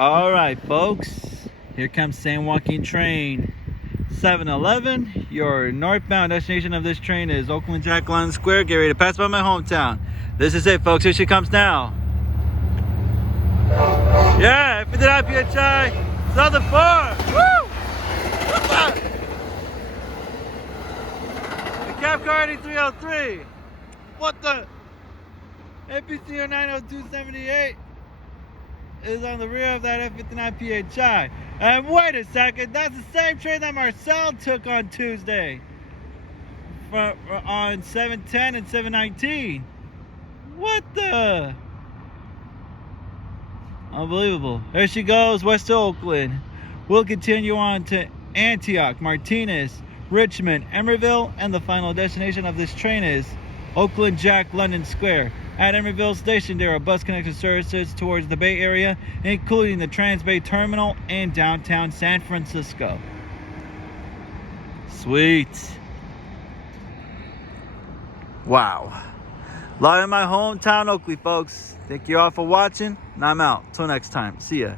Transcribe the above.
All right, folks. Here comes San Joaquin train 711. Your northbound destination of this train is Oakland Jack London Square. Get ready to pass by my hometown. This is it, folks. Here she comes now. Yeah, if it did not be a chai, Southern 4. Woo! The Cabcar 8303. What the? NPCU 90278 is on the rear of that F59 PHI. And wait a second, that's the same train that Marcel took on Tuesday on 710 and 719. What the? Unbelievable. There she goes, west to Oakland. We'll continue on to Antioch, Martinez, Richmond, Emeryville, and the final destination of this train is Oakland Jack London Square. At Emeryville Station, there are bus connection services towards the Bay Area, including the Transbay Terminal and downtown San Francisco. Sweet. Wow. Live in my hometown, Oakley, folks. Thank you all for watching, and I'm out. Till next time. See ya.